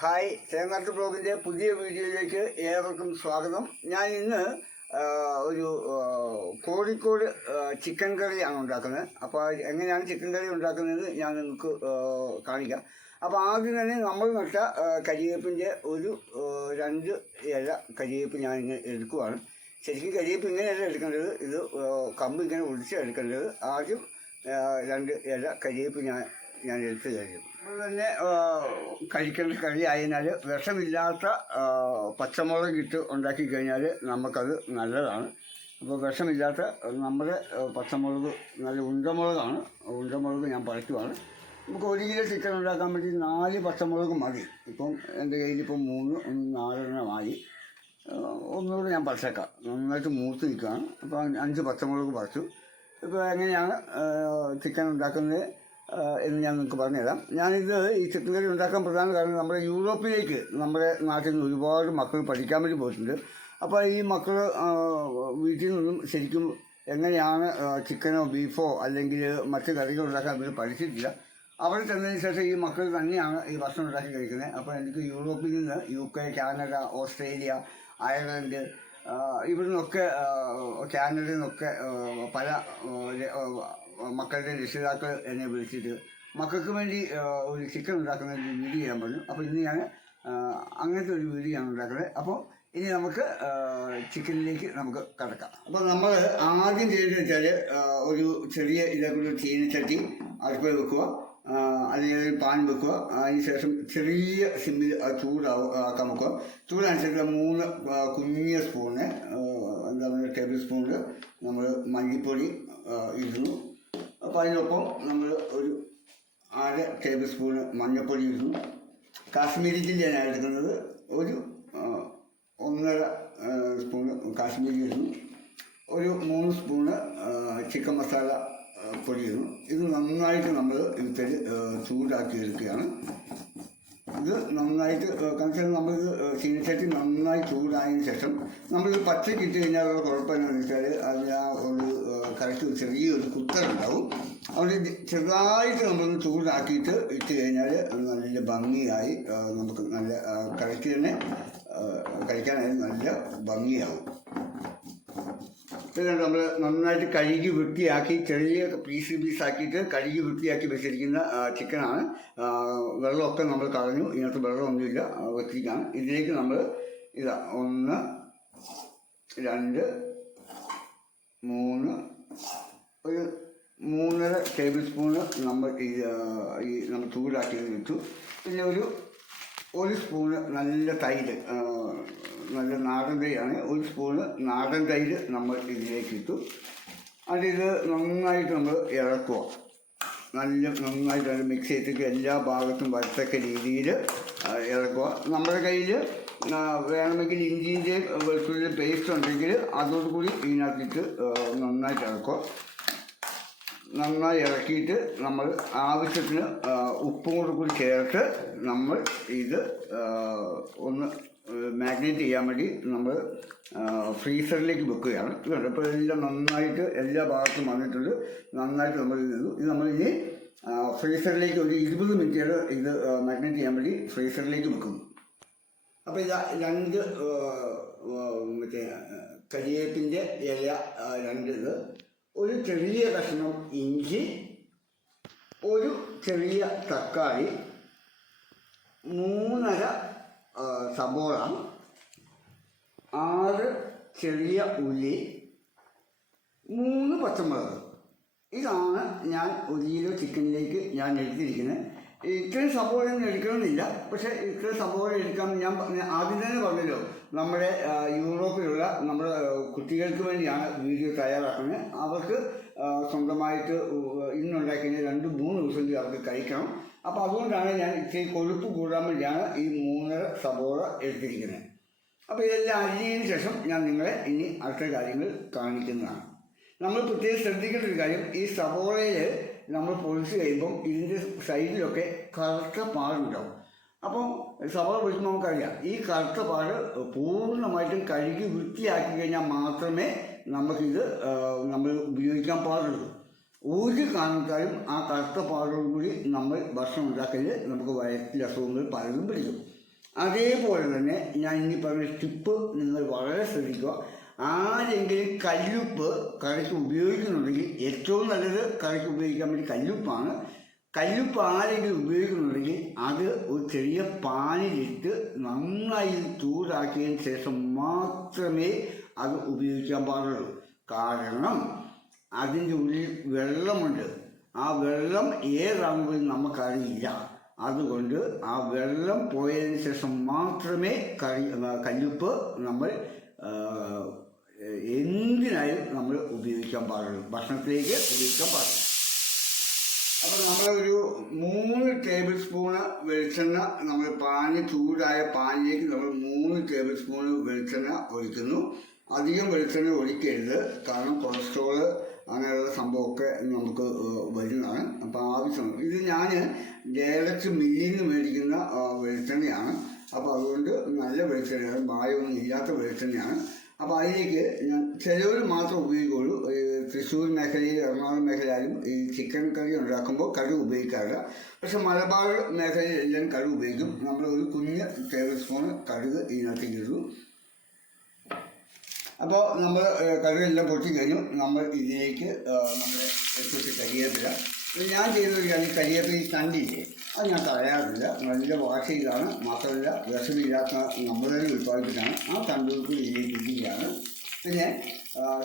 Hi Thengatt ബ്ലോഗിന്റെ പുതിയ വീഡിയോയിലേക്ക് ഏവർക്കും സ്വാഗതം. ഞാൻ ഇന്ന് ഒരു കോഴിക്കോട് ചിക്കൻ കറിയാണ് ഉണ്ടാക്കുന്നത്. അപ്പോൾ എങ്ങനെയാണ് ചിക്കൻ കറി ഉണ്ടാക്കുന്നത് ഞാൻ നിങ്ങൾക്ക് കാണിക്കാം. അപ്പോൾ ആദ്യം തന്നെ നമ്മൾ നട്ട കരിയേപ്പിന്റെ ഒരു രണ്ട് ഇല കരിവേപ്പ് ഞാൻ ഇങ്ങനെ എടുക്കുവാണ്. ശരിക്കും കരിവേപ്പ് ഇങ്ങനെയല്ല എടുക്കേണ്ടത്. ഇത് കമ്പ് ഇങ്ങനെ ഒടിച്ച് എടുക്കേണ്ടത്. ആദ്യം രണ്ട് ഇല കരിവേപ്പ് ഞാൻ ഞാൻ എടുത്ത് അപ്പോൾ തന്നെ കഴിക്കേണ്ട കറി ആയതിനാൽ വിഷമില്ലാത്ത പച്ചമുളക് ഇട്ട് ഉണ്ടാക്കി കഴിഞ്ഞാൽ നമുക്കത് നല്ലതാണ്. അപ്പോൾ വിഷമില്ലാത്ത നമ്മുടെ പച്ചമുളക് നല്ല ഉണ്ടമുളകാണ്. ഉണ്ടമുളക് ഞാൻ പഴക്കുവാണ് നമുക്ക് ഒരു കിലോ ചിക്കൻ ഉണ്ടാക്കാൻ വേണ്ടി നാല് പച്ചമുളക് മതി. ഇപ്പം എന്റെ കയ്യിലിപ്പം മൂന്ന് നാലെണ്ണമായി ഒന്നുകൂടെ ഞാൻ പറിച്ചേക്കാം. നന്നായിട്ട് മൂത്ത് നിൽക്കുകയാണ്. അപ്പോൾ അഞ്ച് പച്ചമുളക് പറിച്ചു. ഇപ്പോൾ എങ്ങനെയാണ് ചിക്കൻ ഉണ്ടാക്കുന്നത്? എന്ന് ഞാൻ നിങ്ങൾക്ക് പറഞ്ഞുതരാം. ഞാനിത് ഈ ചിക്കൻ കറി ഉണ്ടാക്കാൻ പ്രധാന കാരണം നമ്മുടെ യൂറോപ്പിലേക്ക് നമ്മുടെ നാട്ടിൽ നിന്ന് ഒരുപാട് മക്കൾ പഠിക്കാൻ വേണ്ടി പോയിട്ടുണ്ട്. അപ്പോൾ ഈ മക്കൾ വീട്ടിൽ നിന്നും ശരിക്കും എങ്ങനെയാണ് ചിക്കനോ ബീഫോ അല്ലെങ്കിൽ മറ്റു കറികൾ ഉണ്ടാക്കാൻ അവർ പഠിച്ചിട്ടില്ല. അവർ തന്നതിന് ശേഷം ഈ മക്കൾ തന്നെയാണ് ഈ ഭക്ഷണം ഉണ്ടാക്കി കഴിക്കുന്നത്. അപ്പോൾ എനിക്ക് യൂറോപ്പിൽ നിന്ന് U K Canada Australia Ireland ഇവിടുന്നൊക്കെ കാനഡയിൽ നിന്നൊക്കെ പല മക്കളുടെ രക്ഷിതാക്കൾ എന്നെ വിളിച്ചിട്ട് മക്കൾക്ക് വേണ്ടി ഒരു ചിക്കൻ ഉണ്ടാക്കുന്ന ഒരു വീഡിയോ ചെയ്യാൻ പറഞ്ഞു. അപ്പോൾ ഇന്ന് ഞാൻ അങ്ങനത്തെ ഒരു വീഡിയോ ആണ് ഉണ്ടാക്കുന്നത്. അപ്പോൾ ഇനി നമുക്ക് ചിക്കനിലേക്ക് നമുക്ക് കടക്കാം. അപ്പോൾ നമ്മൾ ആദ്യം ചെയ്യേണ്ടത് വെച്ചാൽ ഒരു ചെറിയ ഇതേക്കുള്ള ചീനച്ചട്ടി അടുപ്പിൽ വെക്കുക. അല്ലെങ്കിൽ പാൻ വെക്കുക. അതിനുശേഷം ചെറിയ സിമ്മിൽ ചൂടാവും ആക്കാൻ വെക്കുക ചൂടനുസരിച്ച് മൂന്ന് കുഞ്ഞ സ്പൂണ് എന്താ പറയുക ടേബിൾ സ്പൂണിൽ നമ്മൾ മല്ലിപ്പൊടി ഇടുന്നു. അപ്പോൾ അതിനൊപ്പം നമ്മൾ ഒരു അര ടേബിൾ സ്പൂണ് മഞ്ഞൾപ്പൊടി ഇടുന്നു. കാശ്മീരി ചില്ലിയാണ് എടുക്കുന്നത്. ഒരു ഒന്നര സ്പൂണ് കാശ്മീരി ഇടുന്നു. ഒരു മൂന്ന് സ്പൂണ് ചിക്കൻ മസാല പൊടി ഇടുന്നു. ഇത് നന്നായിട്ട് നമ്മൾ ഇതിൽ ചൂടാക്കി എടുക്കുകയാണ്. ഇത് നന്നായിട്ട് കാരണം നമ്മളിത് ചീനച്ചട്ടി നന്നായി ചൂടായതിനു ശേഷം നമ്മളിത് പച്ചയ്ക്ക് ഇട്ട് കഴിഞ്ഞാൽ കുഴപ്പമില്ല കുഴപ്പം എന്താണെന്ന് വെച്ചാൽ അതിന് ആ ഒരു കറക്റ്റ് ചെറിയൊരു കുത്തലുണ്ടാവും. അവിടെ ചെറുതായിട്ട് നമ്മളൊന്ന് ചൂടാക്കിയിട്ട് ഇട്ട് കഴിഞ്ഞാൽ നല്ല ഭംഗിയായി നമുക്ക് നല്ല കറക്റ്റ് തന്നെ കഴിക്കാനായിട്ട് നല്ല ഭംഗിയാവും. പിന്നെ നമ്മൾ നന്നായിട്ട് കഴുകി വൃത്തിയാക്കി ചെറിയ പീസ് പീസാക്കിയിട്ട് കഴുകി വൃത്തിയാക്കി വെച്ചിരിക്കുന്ന ചിക്കനാണ്. വെള്ളമൊക്കെ നമ്മൾ കളഞ്ഞു. ഇതിനകത്ത് വെള്ളമൊന്നുമില്ല വെച്ചിരിക്കുകയാണ്. ഇതിലേക്ക് നമ്മൾ ഇതാ ഒന്ന് രണ്ട് മൂന്ന് ഒരു മൂന്നര ടേബിൾ സ്പൂണ് നമ്മൾ ഈ ഈ നമ്മൾ ചൂടാക്കി ഇട്ടു പിന്നെ ഒരു ഒരു സ്പൂണ് നല്ല തൈര് നല്ല നാടൻ തൈരാണ്. ഒരു സ്പൂണ് നാടൻ തൈര് നമ്മൾ ഇതിലേക്ക് ഇട്ടു. അതിത് നന്നായിട്ട് നമ്മൾ ഇളക്കുക. നല്ല നന്നായിട്ട് അത് മിക്സ് ചെയ്തിട്ട് എല്ലാ ഭാഗത്തും വരത്തക്ക രീതിയിൽ ഇളക്കുക. നമ്മുടെ കയ്യിൽ വേണമെങ്കിൽ ഇഞ്ചിന്റെ വെളുത്തുള്ളിന്റെ പേസ്റ്റ് ഉണ്ടെങ്കിൽ അതോടുകൂടി ഇതിനകത്തിട്ട് നന്നായിട്ട് ഇളക്കുക നന്നായി ഇളക്കിയിട്ട് നമ്മൾ ആവശ്യത്തിന് ഉപ്പും കൂടെ കൂടി ചേർത്ത് നമ്മൾ ഇത് ഒന്ന് മാഗ്നേറ്റ് ചെയ്യാൻ വേണ്ടി നമ്മൾ ഫ്രീസറിലേക്ക് വെക്കുകയാണ്. ഇപ്പോൾ എല്ലാം നന്നായിട്ട് എല്ലാ ഭാഗത്തും വന്നിട്ടുണ്ട്. നന്നായിട്ട് നമ്മൾ ഇത് നമ്മളിനി ഫ്രീസറിലേക്ക് ഒരു ഇരുപത് മിനിറ്റ് ഇത് മാഗ്നേറ്റ് ചെയ്യാൻ വേണ്ടി ഫ്രീസറിലേക്ക് വെക്കുന്നു. അപ്പോൾ ഇതാ രണ്ട് മറ്റേ കരിയേപ്പിന്റെ ഇല രണ്ടിത് ഒരു ചെറിയ കഷ്ണം ഇഞ്ചി ഒരു ചെറിയ തക്കാളി മൂന്നര സബോള ആറ് ചെറിയ ഉള്ളി മൂന്ന് പച്ചമുളക്. ഇതാണ് ഞാൻ ഒരു കിലോ ചിക്കനിലേക്ക് ഞാൻ എടുത്തിരിക്കുന്നത്. ഇത്രയും സബോളയൊന്നും എടുക്കണമെന്നില്ല. പക്ഷേ ഇത്രയും സപ്പോർട്ട് എടുക്കാം ഞാൻ ആദ്യം തന്നെ പറഞ്ഞല്ലോ നമ്മുടെ യൂറോപ്പിലുള്ള നമ്മുടെ കുട്ടികൾക്ക് വേണ്ടിയാണ് വീഡിയോ തയ്യാറാക്കുന്നത്. അവർക്ക് സ്വന്തമായിട്ട് ഇന്നുണ്ടാക്കിയ രണ്ട് മൂന്ന് ദിവസം അവർക്ക് കഴിക്കണം. അപ്പോൾ അതുകൊണ്ടാണ് ഞാൻ ഇത്തിരി കൊഴുപ്പ് കൂടാൻ വേണ്ടിയാണ് ഈ മൂന്നര സബോള എടുത്തിരിക്കുന്നത്. അപ്പോൾ ഇതെല്ലാം അരിഞ്ഞതിന് ശേഷം ഞാൻ നിങ്ങളെ ഇനി അടുത്ത കാര്യങ്ങൾ കാണിക്കുന്നതാണ്. നമ്മൾ പ്രത്യേകം ശ്രദ്ധിക്കേണ്ട ഒരു കാര്യം ഈ സവോളയിൽ നമ്മൾ പൊളിച്ച് കഴിയുമ്പം ഇതിന്റെ സൈഡിലൊക്കെ കറുത്ത പാടുണ്ടാവും. അപ്പം സവോള വിളിച്ച് നമുക്കറിയാം ഈ കറുത്ത പാട് പൂർണമായിട്ടും കഴുകി വൃത്തിയാക്കി കഴിഞ്ഞാൽ മാത്രമേ നമുക്കിത് നമ്മൾ ഉപയോഗിക്കാൻ പാടുള്ളൂ. ഒരു കാരണത്താലും ആ കറുത്ത പാടോടുകൂടി നമ്മൾ ഭക്ഷണം ഉണ്ടാക്കരുത് നമുക്ക് വയറ്റിൽ അസുഖങ്ങൾ പലതും പിടിക്കും. അതേപോലെ തന്നെ ഞാൻ ഇനി പറഞ്ഞ ടിപ്പ് നിങ്ങൾ വളരെ ശ്രദ്ധിക്കുക. ആരെങ്കിലും കല്ലുപ്പ് കറിക്ക് ഉപയോഗിക്കുന്നുണ്ടെങ്കിൽ ഏറ്റവും നല്ലത് കറിക്ക് ഉപയോഗിക്കാൻ വേണ്ടി കല്ലുപ്പാണ്. കല്ലുപ്പ് ആരെങ്കിലും ഉപയോഗിക്കുന്നുണ്ടെങ്കിൽ അത് ഒരു ചെറിയ പാനിലിട്ട് നന്നായി ചൂടാക്കിയതിന് ശേഷം മാത്രമേ അത് ഉപയോഗിക്കാൻ പാടുള്ളൂ. കാരണം അതിന്റെ ഉള്ളിൽ വെള്ളമുണ്ട്. ആ വെള്ളം ഏതാണെങ്കിലും നമുക്കറിയില്ല. അതുകൊണ്ട് ആ വെള്ളം പോയതിന് ശേഷം മാത്രമേ കറി കല്ലുപ്പ് നമ്മൾ എന്തിനായും നമ്മൾ ഉപയോഗിക്കാൻ പാടുള്ളൂ? ഭക്ഷണത്തിലേക്ക് ഉപയോഗിക്കാൻ പാടില്ല. അപ്പോൾ നമ്മളൊരു മൂന്ന് ടേബിൾ സ്പൂണ് വെളിച്ചെണ്ണ നമ്മൾ പാനി ചൂടായ പാനിലേക്ക് നമ്മൾ മൂന്ന് ടേബിൾ സ്പൂണ് വെളിച്ചെണ്ണ ഒഴിക്കുന്നു. അധികം വെളിച്ചെണ്ണ ഒഴിക്കരുത്. കാരണം കൊളസ്ട്രോൾ അങ്ങനെയുള്ള സംഭവമൊക്കെ നമുക്ക് വരുന്നതാണ്. അപ്പോൾ ആവശ്യമാണ്. ഇത് ഞാൻ ഡയറക്റ്റ് മില്ലിൽ മേടിക്കുന്ന വെളിച്ചെണ്ണയാണ്. അപ്പോൾ അതുകൊണ്ട് നല്ല വെളിച്ചെണ്ണയാണ്. മായമൊന്നും ഇല്ലാത്ത വെളിച്ചെണ്ണയാണ്. അപ്പോൾ അതിലേക്ക് ഞാൻ ചിലവർ മാത്രം ഉപയോഗിക്കുകയുള്ളൂ തൃശ്ശൂർ മേഖലയിൽ എറണാകുളം മേഖലയിലും ഈ ചിക്കൻ കറി ഉണ്ടാക്കുമ്പോൾ കറി ഉപയോഗിക്കാറില്ല. പക്ഷെ മലബാർ മേഖലയിൽ എല്ലാം കറി ഉപയോഗിക്കും. നമ്മൾ ഒരു കുഞ്ഞ് ടേബിൾ സ്പൂൺ കടുക് ഇതിനകത്തേക്ക് ഇടും അപ്പോൾ നമ്മൾ കറിയെല്ലാം പൊട്ടി കഴിഞ്ഞു. നമ്മൾ ഇതിലേക്ക് നമ്മൾ എടുത്തിട്ട് കരിയേപ്പില. ഞാൻ ചെയ്ത ഒരു ഈ കരിയേപ്പില ഈ തണ്ടില്ലേ? അത് ഞാൻ തടയാറില്ല നല്ല വാശയിലാണ് മാത്രമല്ല വിഷമില്ലാത്ത നമ്മൾ തന്നെ ഉൽപ്പാദിപ്പിച്ചാണ് ആ തണ്ടുകൾക്ക് ഇടുകയാണ് പിന്നെ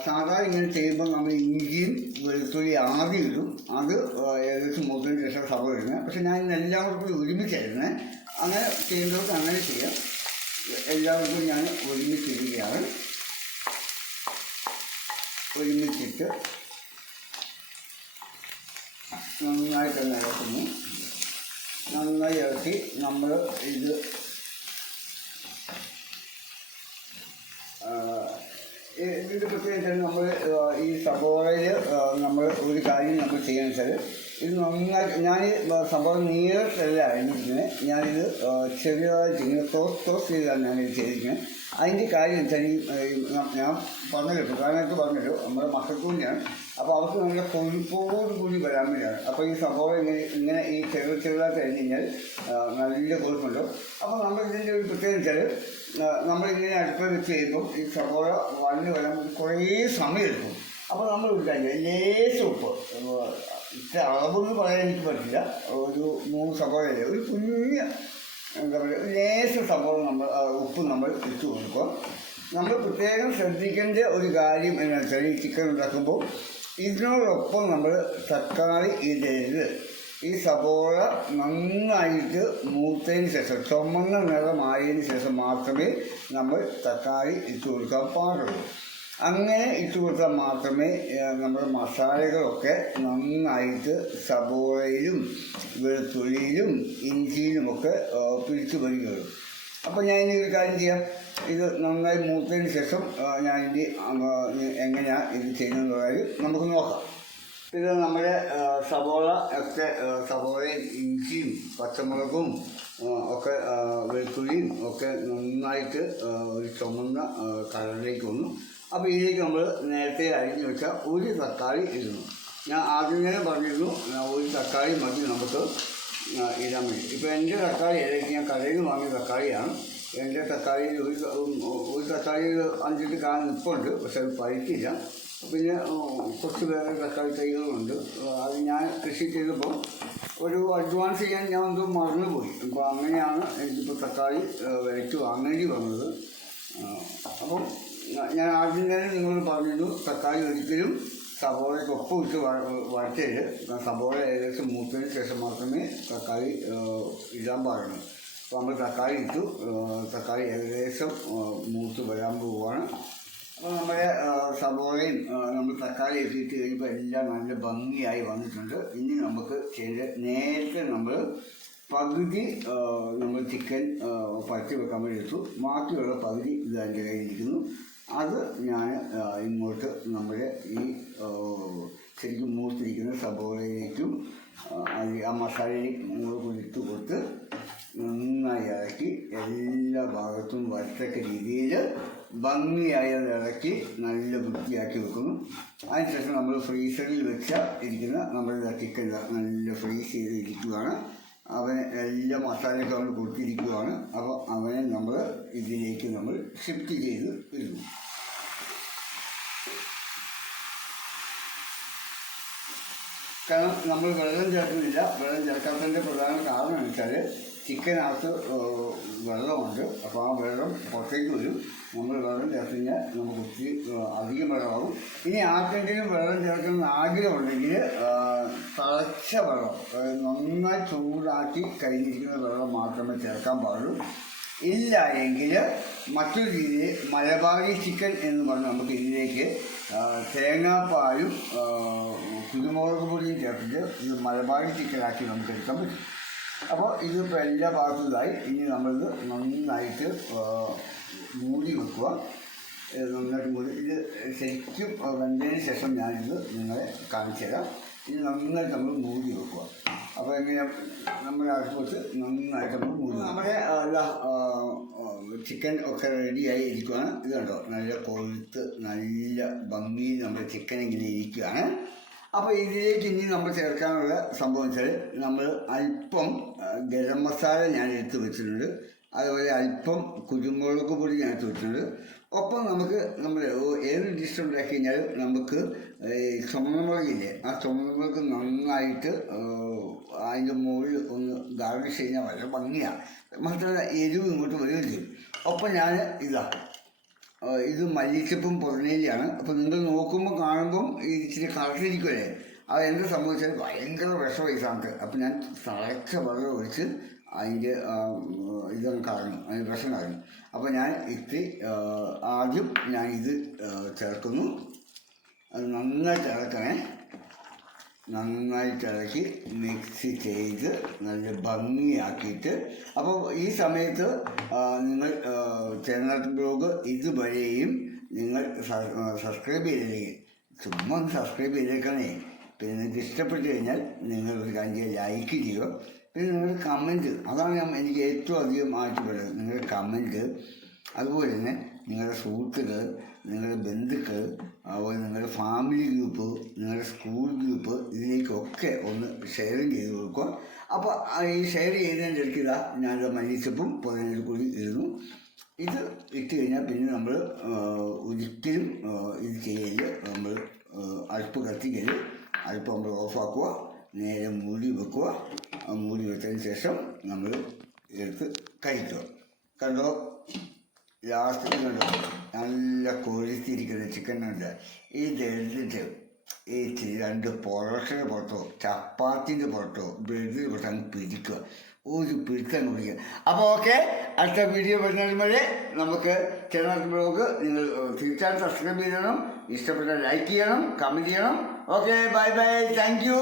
സാധാരണ ഇങ്ങനെ ചെയ്യുമ്പോൾ നമ്മൾ ഇഞ്ചിയും വെളുത്തുള്ളി ആദ്യം ഇടും. അത് ഏകദേശം മൂന്നതിന് ശേഷം സഭ ഇടുന്നത്. പക്ഷെ ഞാൻ ഇന്ന് കൂടി ഒരുമിച്ചായിരുന്നു. അങ്ങനെ ചെയ്യുന്നവർക്ക് അങ്ങനെ ചെയ്യാം. എല്ലാവർക്കും ഞാൻ ഒരുമിച്ചിടുകയാണ് ഒരുമിച്ചിട്ട് നന്നായിട്ട് ഇളക്കുന്നു. നന്നായി ഇളക്കി നമ്മൾ ഇത് ഇത് പ്രത്യേകിച്ച് നമ്മൾ ഈ സബോളയിൽ നമ്മൾ ഒരു കാര്യം നമ്മൾ ചെയ്യാൻ വെച്ചാൽ ഇത് നന്നായി ഞാൻ സബോള നീളത്തല്ല അരിഞ്ഞിരിക്കുന്നത്. ഞാനിത് ചെറിയതായിട്ട് ഇങ്ങനെ ടോസ് ടോസ് ചെയ്താണ് ഞാനിത് ചെയ്തിരിക്കുന്നത്. അതിന്റെ കാര്യം വെച്ചാൽ ഈ ഞാൻ പറഞ്ഞല്ലോ പ്രധാനമായിട്ട് പറഞ്ഞല്ലോ. നമ്മുടെ മക്കൾക്കൂടിയാണ് അപ്പോൾ അവർക്ക് നല്ല കൊഴുപ്പോട് കൂടി വരാൻ വേണ്ടിയാണ്. അപ്പോൾ ഈ സംഭവം ഇങ്ങനെ ഇങ്ങനെ ഈ ചെറു ചെറുതായിട്ട് കഴിഞ്ഞ് കഴിഞ്ഞാൽ നല്ല കൊഴുപ്പുണ്ട്. അപ്പോൾ നമ്മൾ ഇതിന്റെ ഒരു പ്രത്യേകത വെച്ചാൽ നമ്മളിങ്ങനെ അടുപ്പ് വെച്ച് കഴിയുമ്പോൾ ഈ സവോള വന്ന് വരാൻ കുറേ സമയം എടുക്കും അപ്പോൾ നമ്മൾ ഒരു ലേശം ഉപ്പ്. ഇത്ര അളവൊന്നും പറയാൻ എനിക്ക് പറ്റില്ല. ഒരു മൂന്ന് സവോളയല്ലേ ഒരു കുഞ്ഞ് എന്താ പറയുക ലേശ സംഭവം നമ്മൾ ഉപ്പ് നമ്മൾ ഇട്ട് കൊടുക്കുക നമ്മൾ പ്രത്യേകം ശ്രദ്ധിക്കേണ്ട ഒരു കാര്യം എന്ന് വെച്ചാൽ ഈ ചിക്കൻ ഉണ്ടാക്കുമ്പോൾ ഇതിനോടൊപ്പം നമ്മൾ തക്കാളി ഇടരുത്. ഈ സബോള നന്നായിട്ട് മൂത്തതിന് ശേഷം ചുമന്ന നിറമായതിന് ശേഷം മാത്രമേ നമ്മൾ തക്കാളി ഇട്ട് കൊടുക്കാൻ പാടുള്ളൂ. അങ്ങനെ ഇട്ട് കൊടുത്താൽ മാത്രമേ നമ്മുടെ മസാലകളൊക്കെ നന്നായിട്ട് സബോളയിലും വെളുത്തുള്ളിയിലും ഇഞ്ചിയിലും ഒക്കെ പിടിച്ചു വരികയുള്ളൂ അപ്പോൾ ഞാൻ ഇനി ഒരു കാര്യം ചെയ്യാം. ഇത് നന്നായി മൂത്തതിന് ശേഷം ഞാൻ ഇനി എങ്ങനെയാണ് ഇത് ചെയ്യുന്നതെന്ന് കാര്യം നമുക്ക് നോക്കാം. ഇത് നമ്മുടെ സബോള ഒക്കെ സബോളയും ഇഞ്ചിയും പച്ചമുളകും ഒക്കെ വെളുത്തുള്ളിയും ഒക്കെ നന്നായിട്ട് ഒരു ചുമന്ന കളറിലേക്ക് വന്നു അപ്പോൾ ഇതിലേക്ക് നമ്മൾ നേരത്തെ അരിഞ്ഞു വെച്ച ഒരു തക്കാളി ഇടുന്നു. ഞാൻ ആദ്യം തന്നെ പറഞ്ഞിരുന്നു ഒരു തക്കാളി മതി നമുക്ക് ഇടാൻ വേണ്ടി. ഇപ്പോൾ എന്റെ തക്കാളി ഏതായിരിക്കും ഞാൻ കടയിൽ നിന്ന് വാങ്ങിയ തക്കാളിയാണ്. എന്റെ തക്കാളി ഒരു ഒരു തക്കാളി അഞ്ചെട്ട് കാണാൻ നിൽപ്പുണ്ട് പക്ഷെ അത് പഴുക്കില്ല പിന്നെ കുറച്ച് വേറെ തക്കാളി തൈകളുണ്ട്. അത് ഞാൻ കൃഷി ചെയ്തപ്പോൾ ഒരു അഡ്വാൻസ് ചെയ്യാൻ ഞാൻ ഒന്ന് മറന്നുപോയി. അപ്പോൾ അങ്ങനെയാണ് എനിക്കിപ്പോൾ തക്കാളി വിലയ്ക്ക് വാങ്ങേണ്ടി വന്നത്. അപ്പം ഞാൻ ആദ്യം തന്നെ നിങ്ങളോട് പറഞ്ഞിരുന്നു തക്കാളി ഒരിക്കലും സബോളയ്ക്ക് ഒപ്പം ഇട്ട് വ- വഴറ്റരുത് സബോള ഏകദേശം മൂത്തതിന് ശേഷം മാത്രമേ തക്കാളി ഇടാൻ പാടുള്ളൂ. അപ്പോൾ നമ്മൾ തക്കാളി ഇട്ടു. തക്കാളി ഏകദേശം മൂത്ത് വരാൻ പോവുകയാണ് അപ്പോൾ നമ്മുടെ സബോളയും നമ്മൾ തക്കാളി എത്തിയിട്ട് കഴിയുമ്പോൾ എല്ലാം നല്ല ഭംഗിയായി വന്നിട്ടുണ്ട്. ഇനി നമുക്ക് ചെയ്ത് നേരത്തെ നമ്മൾ പകുതി നമ്മൾ ചിക്കൻ പരത്തി വെക്കാൻ വേണ്ടി എടുത്തു. ബാക്കിയുള്ള പകുതി ഇത് എന്റെ കയ്യിലിരിക്കുന്നു. അത് ഞാൻ ഇങ്ങോട്ട് നമ്മുടെ ഈ ശരിക്കും മൂത്തിരിക്കുന്ന സബോളയിലേക്കും ആ, ഇങ്ങോട്ട് ഇട്ട് കൊടുത്ത് നന്നായി ഇളക്കി എല്ലാ ഭാഗത്തും വരത്തക്ക രീതിയിൽ ഭംഗിയായി അത് ഇളക്കി നല്ല വൃത്തിയാക്കി വെക്കുന്നു. അതിനുശേഷം നമ്മൾ ഫ്രീസറിൽ വെച്ച ഇരിക്കുന്ന നമ്മുടെ ചിക്കൻ നല്ല ഫ്രീസ് ചെയ്ത് ഇരിക്കുകയാണ് അവന് എല്ലാ മസാലയൊക്കെ നമ്മൾ കൊടുത്തിരിക്കുകയാണ് അപ്പോൾ അവനെ നമ്മൾ ഇതിലേക്ക് നമ്മൾ ഷിഫ്റ്റ് ചെയ്ത് ഇടുന്നു. കാരണം നമ്മൾ വെള്ളം ചേർക്കുന്നില്ല. വെള്ളം ചേർക്കാത്തതിന്റെ പ്രധാന കാരണം എന്ന് വെച്ചാൽ ചിക്കനകത്ത് വെള്ളമുണ്ട്. അപ്പോൾ ആ വെള്ളം പുറത്തേക്ക് വരും. നമ്മൾ വെള്ളം ചേർത്ത് കഴിഞ്ഞാൽ നമുക്ക് ഒത്തിരി അധികം വെള്ളമാകും ഇനി ആർക്കെങ്കിലും വെള്ളം ചേർക്കണമെന്ന് ആഗ്രഹമുണ്ടെങ്കിൽ തിളച്ച വെള്ളം നന്നായി ചൂടാക്കി കഴിഞ്ഞിരിക്കുന്ന വെള്ളം മാത്രമേ ചേർക്കാൻ പാടുള്ളൂ. ഇല്ല എങ്കിൽ മറ്റൊരു രീതിയിൽ മലബാറി ചിക്കൻ എന്ന് പറഞ്ഞ് നമുക്ക് ഇതിലേക്ക് തേങ്ങാപ്പാലും കുരുമുളക് പൊടിയും ചേർത്തിട്ട് ഇത് മലബാറി ചിക്കനാക്കി നമുക്ക് എടുക്കാൻ പറ്റും. അപ്പോൾ ഇതിപ്പോൾ എല്ലാ ഭാഗത്തുള്ളതായി ഇനി നമ്മളിത് നന്നായിട്ട് മൂടി വെക്കുക. നന്നായിട്ട് മുറി ഇത് ശരിക്കും വെന്തതിന് ശേഷം ഞാനിത് നിങ്ങളെ കാണിച്ചു തരാം. ഇത് നന്നായിട്ട് നമ്മൾ മൂടി വെക്കുക. അപ്പോൾ എങ്ങനെ നമ്മുടെ അടുപ്പത്ത് നന്നായിട്ട് നമ്മൾ മൂടി. നമ്മുടെ ആ, ചിക്കൻ ഒക്കെ റെഡിയായി ഇരിക്കുകയാണ് ഇത് കണ്ടോ? നല്ല കൊഴുത്ത് നല്ല ഭംഗി നമ്മുടെ ചിക്കൻ ഇങ്ങനെ ഇരിക്കുകയാണ് അപ്പോൾ ഇതിലേക്ക് ഇനി നമ്മൾ ചേർക്കാനുള്ള സംഭവം വെച്ചാൽ നമ്മൾ അല്പം ഗരം മസാല ഞാൻ എടുത്ത് വെച്ചിട്ടുണ്ട്. അതുപോലെ അല്പം കുരുമുളക് പൊടി ഞാൻ എടുത്ത് വെച്ചിട്ടുണ്ട്. ഒപ്പം നമുക്ക് നമ്മൾ ഏത് ഡിഷ് ഉണ്ടാക്കി കഴിഞ്ഞാൽ നമുക്ക് ഈ ചുമന്നുമുളകില്ലേ ആ ചുമന്നുമുളക് നന്നായിട്ട് അതിന്റെ മുകളിൽ ഒന്ന് ഗാർണിഷ് കഴിഞ്ഞാൽ വളരെ ഭംഗിയാണ് മാത്രമല്ല എരിവ് ഇങ്ങോട്ട് വരികയും ചെയ്യും. ഒപ്പം ഞാൻ ഇതാ ഇത് മല്ലിച്ചപ്പും പുറമേലിയാണ് അപ്പോൾ നിങ്ങൾ നോക്കുമ്പോൾ കാണുമ്പം ഇച്ചിരി കറക്റ്റിരിക്കുമല്ലേ അത് എന്ത് സംഭവിച്ചാൽ ഭയങ്കര വിഷമായി സാധനത്ത് അപ്പം ഞാൻ തിളച്ച വെള്ളം ഒഴിച്ച് അതിന്റെ കാരണം കളഞ്ഞു അതിന്റെ വിഷം കളഞ്ഞു. അപ്പോൾ ഞാൻ ഇത്തിരി ആദ്യം ഞാൻ ഇത് ചേർക്കുന്നു. അത് നന്നായിട്ട് ഇളക്കണേ നന്നായിട്ട് ഇളക്കി മിക്സ് ചെയ്ത് നല്ല ഭംഗിയാക്കിയിട്ട് അപ്പോൾ ഈ സമയത്ത് നിങ്ങൾ ചേർന്നാട്ട് ബ്ലോഗ് ഇതുവരെയും നിങ്ങൾ സബ്സ്ക്രൈബ് ചെയ്തില്ലെങ്കിൽ ചുമ്മാ ഒന്ന് സബ്സ്ക്രൈബ് ചെയ്തേക്കണേ. പിന്നെ നിങ്ങൾക്ക് ഇഷ്ടപ്പെട്ടു കഴിഞ്ഞാൽ നിങ്ങൾ ഒരു കാര്യം ലൈക്ക് ചെയ്യുക. പിന്നെ നിങ്ങളുടെ കമന്റ് അതാണ് ഞാൻ എനിക്ക് ഏറ്റവും അധികം ആയിട്ട് പറയുന്നത് നിങ്ങളുടെ കമന്റ് അതുപോലെ തന്നെ നിങ്ങളുടെ സുഹൃത്തുക്കൾ നിങ്ങളുടെ ബന്ധുക്കൾ അതുപോലെ നിങ്ങളുടെ ഫാമിലി ഗ്രൂപ്പ് നിങ്ങളുടെ സ്കൂൾ ഗ്രൂപ്പ് ഇതിലേക്കൊക്കെ ഒന്ന് ഷെയർ ചെയ്ത് കൊടുക്കുക. അപ്പോൾ ഈ ഷെയർ ചെയ്തതിന്റെ ഇടയ്ക്ക് ഇതാ ഞാനിത് മല്ലിച്ചപ്പും പൊതുവിൽ കൂടി ഇരുന്നു ഇത് ഇട്ട് കഴിഞ്ഞാൽ പിന്നെ നമ്മൾ ഒരിക്കലും ഇത് ചെയ്യൽ നമ്മൾ അടുപ്പ് കത്തിക്കൽ അടുപ്പ് നമ്മൾ ഓഫാക്കുക നേരെ മൂടി വെക്കുക. മൂടി വെച്ചതിന് ശേഷം നമ്മൾ എടുത്ത് കഴിക്കുക. കണ്ടോ? ലാസ്റ്റ് കണ്ടോ? നല്ല കൊഴുത്തിരിക്കുന്ന ചിക്കൻ ഉണ്ട് ഈ രണ്ട് പൊറോട്ടയുടെ പുറത്തോ ചപ്പാത്തിന്റെ പുറത്തോ ബ്രെഡിന്റെ പുറത്തോ അങ്ങ് പിടിക്കുക. ഒരു പിടുത്തം കുടിക്കുക അപ്പോൾ ഓക്കെ അടുത്ത വീഡിയോ വരുന്നതിന് വരെ നമുക്ക് ചെറുനാട്ട് ബ്ലോഗ് നിങ്ങൾ തീർച്ചയായും സബ്സ്ക്രൈബ് ചെയ്യണം. ഇഷ്ടപ്പെട്ട ലൈക്ക് ചെയ്യണം കമന്റ് ചെയ്യണം. Okay bye bye thank you